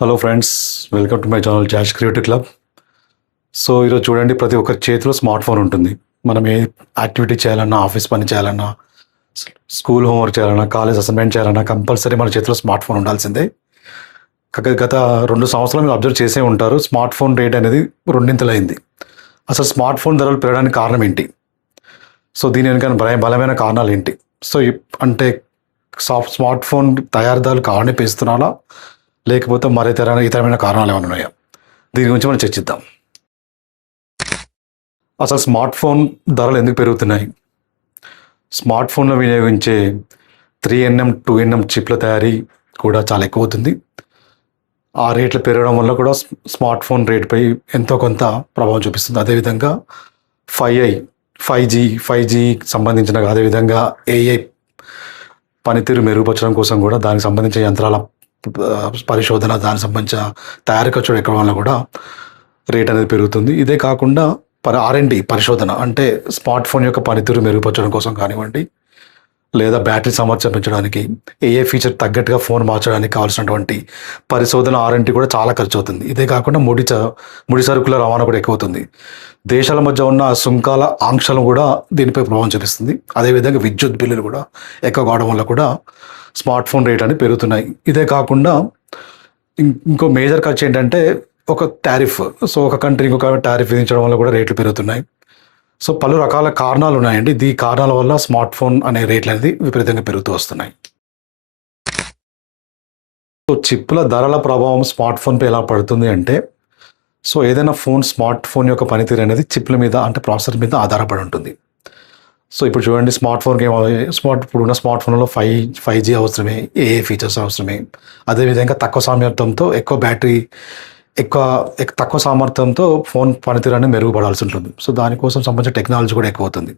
Hello friends, welcome to my channel Josh creative club. So ఈరోజు చూడండి, ప్రతి ఒక్కరి చేతిలో స్మార్ట్ ఫోన్ ఉంటుంది. మనం ఏ యాక్టివిటీ చేయాలన్నా, ఆఫీస్ పని చేయాలన్నా, స్కూల్ హోంవర్క్ చేయాలన్నా, కాలేజ్ అసైన్మెంట్ చేయాలన్నా కంపల్సరీ మన చేతిలో స్మార్ట్ ఫోన్ ఉండాల్సిందే. గత 2 సంవత్సరాలు మీరు అబ్జర్వ్ చేసే ఉంటారు, స్మార్ట్ ఫోన్ రేట్ అనేది రెండింతలైంది. అసలు స్మార్ట్ ఫోన్ ధరలు పెరగడానికి కారణం ఏంటి? సో దీని వెనుక బలమైన కారణాలు ఏంటి? సో అంటే స్మార్ట్ ఫోన్ తయారీదారులు కావాలని పెంచుతున్నారా, లేకపోతే మరి ఇతరమైన కారణాలు ఏమైనా ఉన్నాయా? దీని గురించి మనం చర్చిద్దాం. అసలు స్మార్ట్ ఫోన్ ధరలు ఎందుకు పెరుగుతున్నాయి? స్మార్ట్ ఫోన్లో వినియోగించే 3nm 2nm చిప్ల తయారీ కూడా చాలా ఎక్కువ అవుతుంది. ఆ రేట్లు పెరగడం వల్ల కూడా స్మార్ట్ ఫోన్ రేటుపై ఎంతో కొంత ప్రభావం చూపిస్తుంది. అదేవిధంగా 5G సంబంధించిన, అదేవిధంగా AI పనితీరు మెరుగుపరచడం కోసం కూడా దానికి సంబంధించిన యంత్రాల పరిశోధన, దానికి సంబంధించిన తయారీ ఖర్చులు ఎక్కడం వల్ల కూడా రేట్ అనేది పెరుగుతుంది. ఇదే కాకుండా R&D పరిశోధన, అంటే స్మార్ట్ ఫోన్ యొక్క పనితీరు మెరుగుపరచడం కోసం కానివ్వండి, లేదా బ్యాటరీ సామర్థ్యం పెంచడానికి, AI ఫీచర్ తగ్గట్టుగా ఫోన్ మార్చడానికి కావాల్సినటువంటి పరిశోధన R&D కూడా చాలా ఖర్చు అవుతుంది. ఇదే కాకుండా ముడి సరుకుల రవాణా కూడా ఎక్కువ అవుతుంది. దేశాల మధ్య ఉన్న సుంకాల ఆంక్షలు కూడా దీనిపై ప్రభావం చూపిస్తుంది. అదేవిధంగా విద్యుత్ బిల్లులు కూడా ఎక్కువ కావడం వల్ల కూడా స్మార్ట్ ఫోన్ రేట్ అనేది పెరుగుతున్నాయి. ఇదే కాకుండా ఇంకో మేజర్ ఖర్చు ఏంటంటే ఒక టారిఫ్. సో ఒక కంట్రీ ఇంకొక టారిఫ్ విధించడం వల్ల కూడా రేట్లు పెరుగుతున్నాయి. సో పలు రకాల కారణాలు ఉన్నాయండి. ఈ కారణాల వల్ల స్మార్ట్ ఫోన్ అనే రేట్లు అనేది విపరీతంగా పెరుగుతూ వస్తున్నాయి. సో చిప్పుల ధరల ప్రభావం స్మార్ట్ ఫోన్పై ఎలా పడుతుంది అంటే, సో ఏదైనా స్మార్ట్ ఫోన్ యొక్క పనితీరు అనేది చిప్ల మీద, అంటే ప్రాసెసర్ మీద ఆధారపడి ఉంటుంది. సో ఇప్పుడు చూడండి, ఇప్పుడున్న స్మార్ట్ ఫోన్లో 5G అవసరమే, AI ఫీచర్స్ అవసరమే. అదేవిధంగా తక్కువ సామర్థ్యంతో ఫోన్ పనితీరు అనేది మెరుగుపడాల్సి ఉంటుంది. సో దానికోసం సంబంధించిన టెక్నాలజీ కూడా ఎక్కువ అవుతుంది.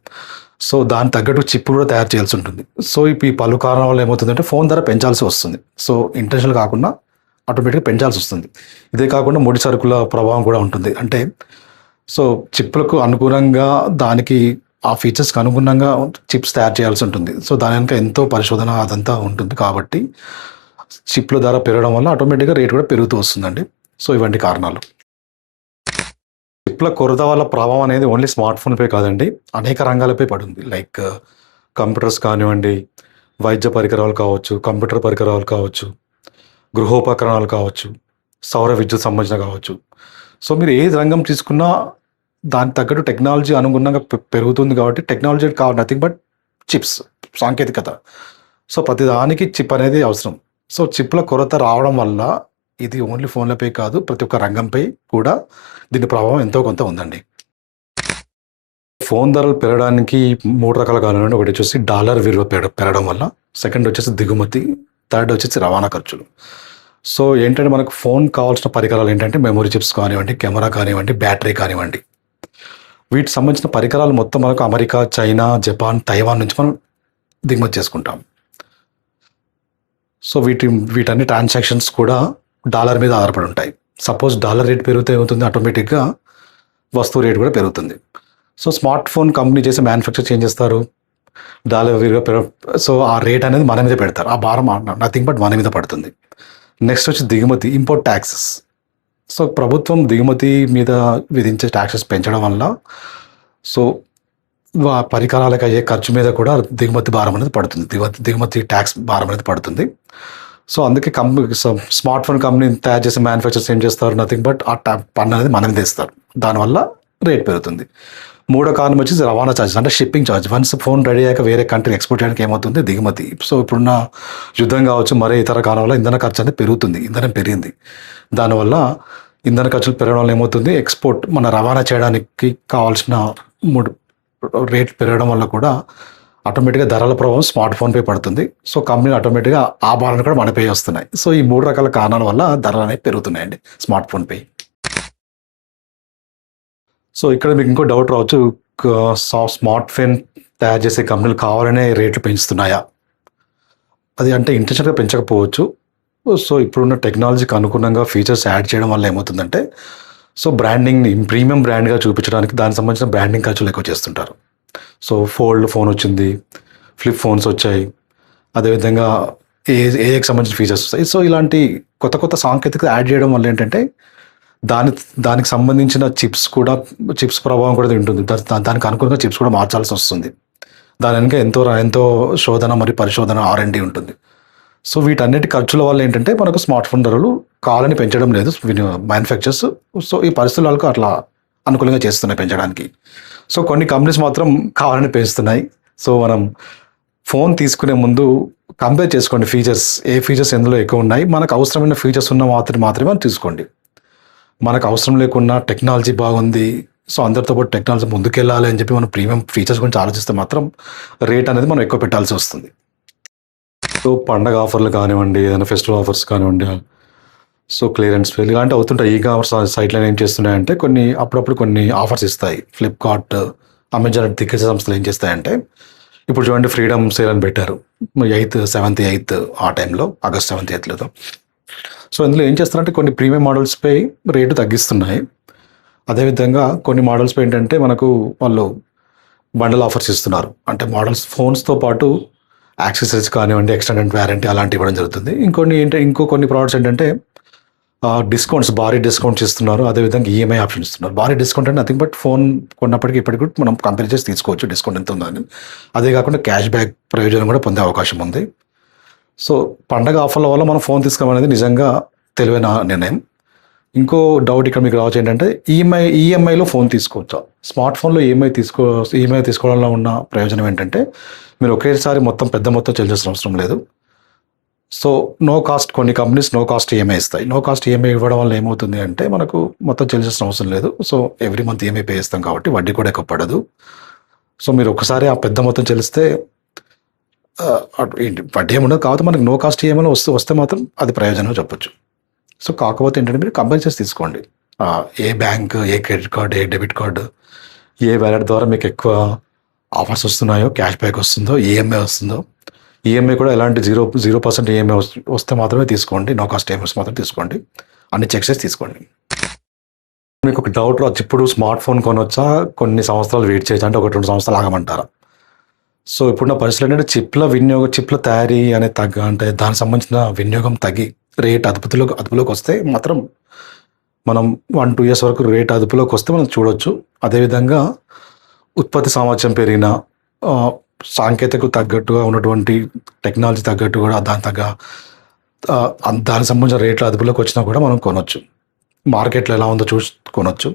సో దాని తగ్గట్టు చిప్ కూడా తయారు చేయాల్సి ఉంటుంది. సో ఈ పలు కారణాల వల్ల ఏమవుతుందంటే ఫోన్ ధర పెంచాల్సి వస్తుంది. సో ఇంటెన్షనల్ కాకుండా ఆటోమేటిక్గా పెంచాల్సి వస్తుంది. ఇదే కాకుండా ముడి సరుకుల ప్రభావం కూడా ఉంటుంది. అంటే సో చిప్లకు అనుగుణంగా, దానికి ఆ ఫీచర్స్కి అనుగుణంగా చిప్స్ తయారు చేయాల్సి ఉంటుంది. సో దాని వెనుక ఎంతో పరిశోధన అదంతా ఉంటుంది. కాబట్టి చిప్ల ధర పెరగడం వల్ల ఆటోమేటిక్గా రేట్ కూడా పెరుగుతూ వస్తుందండి. సో ఇవంటి కారణాలు. చిప్ల కొరత వల్ల ప్రభావం అనేది ఓన్లీ స్మార్ట్ ఫోన్పై కాదండి, అనేక రంగాలపై పడింది. లైక్ కంప్యూటర్స్ కానివ్వండి, వైద్య పరికరాలు కావచ్చు, కంప్యూటర్ పరికరాలు కావచ్చు, గృహోపకరణాలు కావచ్చు, సౌర విద్యుత్ సంబంధించిన కావచ్చు. సో మీరు ఏ రంగం తీసుకున్నా దానికి తగ్గట్టు టెక్నాలజీ అనుగుణంగా పెరుగుతుంది. కాబట్టి టెక్నాలజీ కావాలి, నథింగ్ బట్ చిప్స్, సాంకేతికత. సో ప్రతిదానికి చిప్ అనేది అవసరం. సో చిప్ల కొరత రావడం వల్ల ఇది ఓన్లీ ఫోన్లపై కాదు, ప్రతి ఒక్క రంగంపై కూడా దీని ప్రభావం ఎంతో కొంత ఉందండి. ఫోన్ ధరలు పెరగడానికి 3 రకాల కారణాలు. ఒకటి వచ్చేసి డాలర్ విలువ పెరగడం వల్ల, సెకండ్ వచ్చేసి దిగుమతి, థర్డ్ వచ్చేసి రవాణా ఖర్చులు. సో ఏంటంటే మనకు ఫోన్ కావాల్సిన పరికరాలు ఏంటంటే మెమరీ చిప్స్ కానివ్వండి, కెమెరా కానివ్వండి, బ్యాటరీ కానివ్వండి, వీటికి సంబంధించిన పరికరాలు మొత్తం మనకు అమెరికా, చైనా, జపాన్, తైవాన్ నుంచి మనం దిగుమతి చేసుకుంటాం. సో వీటన్ని ట్రాన్సాక్షన్స్ కూడా డాలర్ మీద ఆధారపడి ఉంటాయి. సపోజ్ డాలర్ రేట్ పెరిగితే ఏమవుతుంది, ఆటోమేటిక్గా వస్తువు రేట్ కూడా పెరుగుతుంది. సో స్మార్ట్ ఫోన్ కంపెనీ చేసి మ్యానుఫ్యాక్చర్ చేంజ్ చేస్తారు, డాలర్ విలువ సో ఆ రేట్ అనేది మన మీద పెడతారు. ఆ భారం నథింగ్ బట్ మన మీద పడుతుంది. నెక్స్ట్ వచ్చి దిగుమతి, ఇంపోర్ట్ ట్యాక్సెస్. సో ప్రభుత్వం దిగుమతి మీద విధించే ట్యాక్సెస్ పెంచడం వల్ల సో పరికరాలకు అయ్యే ఖర్చు మీద కూడా దిగుమతి భారం అనేది పడుతుంది, దిగుమతి ట్యాక్స్ భారం అనేది పడుతుంది. సో అందుకే స్మార్ట్ ఫోన్ కంపెనీ తయారు చేసే మ్యానుఫ్యాక్చర్స్ ఏం చేస్తారు, నథింగ్ బట్ ఆ పన్ను అనేది మన మీద ఇస్తారు. దానివల్ల రేట్ పెరుగుతుంది. మూడో కారణం వచ్చేసి రవాణా ఛార్జెస్, అంటే shipping charge. Once phone ready అయ్యాక వేరే కంట్రీ ఎక్స్పోర్ట్ చేయడానికి ఏమవుతుంది, దిగుమతి. సో ఇప్పుడున్న యుద్ధం కావచ్చు, మరే ఇతర కారణం వల్ల ఇంధన ఖర్చు అనేది పెరుగుతుంది, ఇంధనం పెరిగింది. దానివల్ల ఇంధన ఖర్చులు పెరగడం వల్ల ఏమవుతుంది, మన రవాణా చేయడానికి కావాల్సిన రేట్లు పెరగడం వల్ల కూడా ఆటోమేటిక్గా ధరల ప్రభావం స్మార్ట్ ఫోన్పై పడుతుంది. సో కంపెనీ ఆటోమేటిక్గా ఆ భారాలు కూడా మనపై వస్తున్నాయి. సో ఈ 3 రకాల కారణాల వల్ల ధరలు అనేవి పెరుగుతున్నాయండి స్మార్ట్ ఫోన్పై. సో ఇక్కడ మీకు ఇంకో డౌట్ రావచ్చు, స్మార్ట్ ఫోన్ తయారు చేసే కంపెనీలు కావాలనే రేట్లు పెంచుతున్నాయా? అది అంటే ఇంటెన్షన్గా పెంచకపోవచ్చు. సో ఇప్పుడున్న టెక్నాలజీకి అనుగుణంగా ఫీచర్స్ యాడ్ చేయడం వల్ల ఏమవుతుందంటే, సో బ్రాండింగ్ని ప్రీమియం బ్రాండ్గా చూపించడానికి దానికి సంబంధించిన బ్రాండింగ్ ఖర్చులు ఎక్కువ చేస్తుంటారు. సో ఫోల్డ్ ఫోన్ వచ్చింది, ఫ్లిప్ ఫోన్స్ వచ్చాయి, అదేవిధంగా ఏ ఏఐకి సంబంధించిన ఫీచర్స్ వస్తాయి. సో ఇలాంటి కొత్త కొత్త సాంకేతికత యాడ్ చేయడం వల్ల ఏంటంటే దానికి సంబంధించిన చిప్స్ ప్రభావం కూడా ఉంటుంది. దానికి అనుగుణంగా చిప్స్ కూడా మార్చాల్సి వస్తుంది. దాని వెనుక ఎంతో శోధన మరియు పరిశోధన R&D ఉంటుంది. సో వీటన్నిటి ఖర్చుల వల్ల ఏంటంటే మనకు స్మార్ట్ ఫోన్ ధరలు కావాలని పెంచడం లేదు మ్యానుఫ్యాక్చర్స్. సో ఈ పరిస్థితుల వాళ్ళకు అట్లా అనుకూలంగా చేస్తున్నాయి పెంచడానికి. సో కొన్ని కంపెనీస్ మాత్రం కావాలని పెంచుతున్నాయి. సో మనం ఫోన్ తీసుకునే ముందు కంపేర్ చేసుకోండి ఏ ఫీచర్స్ ఎందులో ఎక్కువ ఉన్నాయి, మనకు అవసరమైన ఫీచర్స్ ఉన్న మాత్రమే తీసుకోండి. మనకు అవసరం లేకున్నా టెక్నాలజీ బాగుంది, సో అందరితో పాటు టెక్నాలజీ ముందుకెళ్ళాలి అని చెప్పి మనం ప్రీమియం ఫీచర్స్ గురించి ఆలోచిస్తే మాత్రం రేట్ అనేది మనం ఎక్కువ పెట్టాల్సి వస్తుంది. సో పండగ ఆఫర్లు కానివ్వండి, ఏదైనా ఫెస్టివల్ ఆఫర్స్ కానివ్వండి, సో క్లియరెన్స్ సేల్ ఇలాంటివి అవుతుంటాయి. ఈ-కామర్స్ సైట్లు ఏం చేస్తున్నాయంటే అప్పుడప్పుడు కొన్ని ఆఫర్స్ ఇస్తాయి. ఫ్లిప్కార్ట్, అమెజాన్ దిగ్గజ సంస్థలు ఏం చేస్తాయంటే ఇప్పుడు చూడండి ఫ్రీడమ్ సేల్ అని పెట్టారు 8th, 7th, 8th ఆ టైంలో, ఆగస్ట్ 7th, 8th. సో ఇందులో ఏం చేస్తారంటే కొన్ని ప్రీమియం మోడల్స్పై రేటు తగ్గిస్తున్నాయి. అదేవిధంగా కొన్ని మోడల్స్పై ఏంటంటే మనకు వాళ్ళు బండల్ ఆఫర్స్ ఇస్తున్నారు. అంటే ఫోన్స్తో పాటు యాక్సెసరీస్ కానివ్వండి, ఎక్స్టెండెడ్ వారంటీ అలాంటివి ఇవ్వడం జరుగుతుంది. కొన్ని ప్రోడక్ట్స్ ఏంటంటే భారీ డిస్కౌంట్స్ ఇస్తున్నారు. అదేవిధంగా ఈఎంఐ ఆప్షన్ ఇస్తున్నారు. భారీ డిస్కౌంట్ అంటే నథింగ్ బట్ ఫోన్ కొన్నప్పటికీ ఇప్పటికి మనం కంపేర్ చేసి తీసుకోవచ్చు డిస్కౌంట్ ఎంత ఉందని. అదే కాకుండా క్యాష్ బ్యాక్ ప్రయోజనం కూడా పొందే అవకాశం ఉంది. సో పండగ ఆఫర్ల వల్ల మనం ఫోన్ తీసుకోమనేది నిజంగా తెలివైన నిర్ణయం. ఇంకో డౌట్ ఇక్కడ మీకు రావచ్చు ఏంటంటే ఈఎంఐలో ఫోన్ తీసుకోవచ్చా? స్మార్ట్ ఫోన్లో ఈఎంఐ తీసుకోవడంలో ఉన్న ప్రయోజనం ఏంటంటే మీరు ఒకేసారి పెద్ద మొత్తం చెల్లించాల్సిన అవసరం లేదు. సో కొన్ని కంపెనీస్ నో కాస్ట్ ఈఎంఐ ఇస్తాయి. నో కాస్ట్ ఈఎంఐ ఇవ్వడం వల్ల ఏమవుతుంది అంటే మనకు మొత్తం చెల్లించాల్సిన అవసరం లేదు. So every month EMI pay చేస్తాం కాబట్టి వడ్డీ కూడా ఎక్కువ పడదు. సో మీరు ఒకసారి ఆ పెద్ద మొత్తం చెల్లిస్తే వడ్డీ ఏముండదు. కాబట్టి మనకు నో కాస్ట్ ఈఎంఐలో వస్తే మాత్రం అది ప్రయోజనం చెప్పొచ్చు. సో కాకపోతే ఏంటంటే మీరు కంపేర్ చేసి తీసుకోండి. ఏ బ్యాంక్, ఏ క్రెడిట్ కార్డు, ఏ డెబిట్ కార్డు, ఏ వ్యాలెట్ ద్వారా మీకు ఎక్కువ ఆఫర్స్ వస్తున్నాయో, క్యాష్ బ్యాక్ వస్తుందో, ఈఎంఐ వస్తుందో. ఈఎంఐ కూడా ఎలాంటి 0% ఈఎంఐ వస్తే మాత్రమే తీసుకోండి. నో కాస్ట్ ఈఎంఐస్ మాత్రం తీసుకోండి. అన్ని చెక్ చేసి తీసుకోండి. మీకు ఒక డౌట్ రావచ్చు, ఇప్పుడు స్మార్ట్ ఫోన్ కొనొచ్చా, కొన్ని సంవత్సరాలు వెయిట్ చేయొచ్చా అంటే 1-2 సంవత్సరాలు ఆగమంటారా? సో ఇప్పుడున్న పరిస్థితులు ఏంటంటే చిప్ల తయారీ అంటే దానికి సంబంధించిన వినియోగం తగ్గి రేట్ అదుపులోకి వస్తే మాత్రం మనం 1-2 years వరకు రేట్ అదుపులోకి వస్తే మనం చూడొచ్చు. అదేవిధంగా ఉత్పత్తి సామర్థ్యం పెరిగిన, సాంకేతికకు తగ్గట్టుగా ఉన్నటువంటి టెక్నాలజీ తగ్గట్టు కూడా దానికి సంబంధించిన రేట్లు అదుపులోకి వచ్చినా కూడా మనం కొనొచ్చు. మార్కెట్లో ఎలా ఉందో చూసి కొనొచ్చు.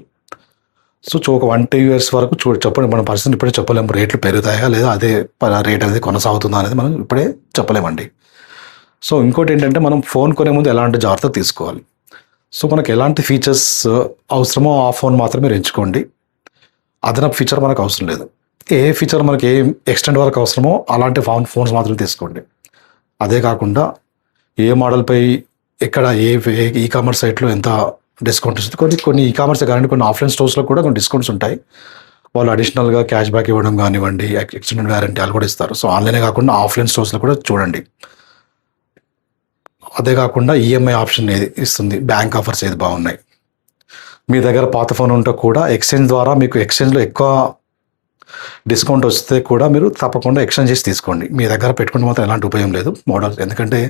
సో ఒక 1-2 years వరకు చెప్పండి. మన పరిస్థితిని ఇప్పుడే చెప్పలేము. రేట్లు పెరుగుతాయా లేదా అదే రేట్ అనేది కొనసాగుతుందా అనేది మనం ఇప్పుడే చెప్పలేమండి. సో ఇంకోటి ఏంటంటే మనం ఫోన్ కొనే ముందు ఎలాంటి జాగ్రత్త తీసుకోవాలి. సో మనకు ఎలాంటి ఫీచర్స్ అవసరమో ఆ ఫోన్ మాత్రమే మీరు ఎంచుకోండి. అదనపు ఫీచర్ మనకు అవసరం లేదు. ఏ ఫీచర్ మనకి ఏ ఎక్స్టెండ్ వరకు అవసరమో అలాంటి ఫోన్స్ మాత్రమే తీసుకోండి. అదే కాకుండా ఏ మోడల్పై ఎక్కడ ఈ-కామర్స్ సైట్లో ఎంత డిస్కౌంట్ ఇస్తుంది. కొన్ని ఈ-కామర్స్ కానివ్వండి, కొన్ని ఆఫ్లైన్ స్టోర్స్లో కూడా కొన్ని డిస్కౌంట్స్ ఉంటాయి. వాళ్ళు అడిషనల్గా క్యాష్ బ్యాక్ ఇవ్వడం కానివ్వండి, ఎక్స్టెండెడ్ వారంటీ వాళ్ళు కూడా ఇస్తారు. సో ఆన్లైనే కాకుండా ఆఫ్లైన్ స్టోర్స్లో కూడా చూడండి. అదే కాకుండా ఈఎంఐ ఆప్షన్ ఏది ఇస్తుంది, బ్యాంక్ ఆఫర్స్ ఏది బాగున్నాయి. మీ దగ్గర పాత ఫోన్ ఉంటే కూడా ఎక్స్చేంజ్ ద్వారా మీకు ఎక్స్చేంజ్లో ఎక్కువ డిస్కౌంట్ వస్తే కూడా మీరు తప్పకుండా ఎక్స్చేంజ్ చేసి తీసుకోండి. మీ దగ్గర పెట్టుకుంటే మాత్రం ఎలాంటి ఉపయోగం లేదు ఎందుకంటే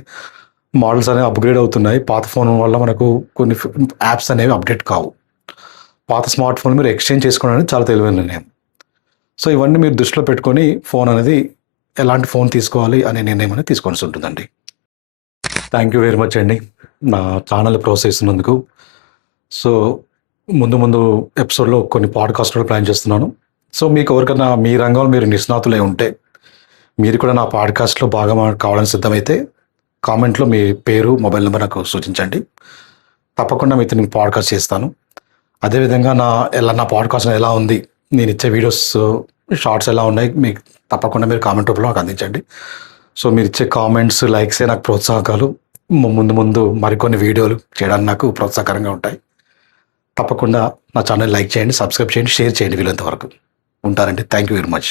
మోడల్స్ అనేవి అప్గ్రేడ్ అవుతున్నాయి. పాత ఫోన్ వల్ల మనకు కొన్ని యాప్స్ అనేవి అప్డేట్ కావు. పాత స్మార్ట్ ఫోన్ మీరు ఎక్స్చేంజ్ చేసుకోవడం అనేది చాలా తెలివైన నిర్ణయం. సో ఇవన్నీ మీరు దృష్టిలో పెట్టుకొని ఎలాంటి ఫోన్ తీసుకోవాలి అనే నిర్ణయం అనేది తీసుకోవాల్సి ఉంటుందండి. థ్యాంక్ యూ వెరీ మచ్ అండి నా ఛానల్ ప్రోత్సహిస్తున్నందుకు. సో ముందు ఎపిసోడ్లో కొన్ని పాడ్కాస్ట్ కూడా ప్లాన్ చేస్తున్నాను. సో మీకు ఎవరికైనా మీ రంగంలో మీరు నిష్ణాతులై ఉంటే మీరు కూడా నా పాడ్కాస్ట్లో భాగం కావాలని సిద్ధమైతే కామెంట్లో మీ పేరు, మొబైల్ నెంబర్ నాకు సూచించండి. తప్పకుండా మీతో నేను పాడ్కాస్ట్ చేస్తాను. అదేవిధంగా నా పాడ్కాస్ట్ ఎలా ఉంది, నేను ఇచ్చే వీడియోస్ షార్ట్స్ ఎలా ఉన్నాయి మీకు తప్పకుండా మీరు కామెంట్ రూపంలో నాకు అందించండి. సో మీరు ఇచ్చే కామెంట్స్, లైక్సే నాకు ప్రోత్సాహకాలు. ముందు మరికొన్ని వీడియోలు చేయడానికి నాకు ప్రోత్సాహకరంగా ఉంటాయి. తప్పకుండా నా ఛానల్ లైక్ చేయండి, సబ్స్క్రైబ్ చేయండి, షేర్ చేయండి వీలంత వరకు. ఉంటారండి. Thank you very much.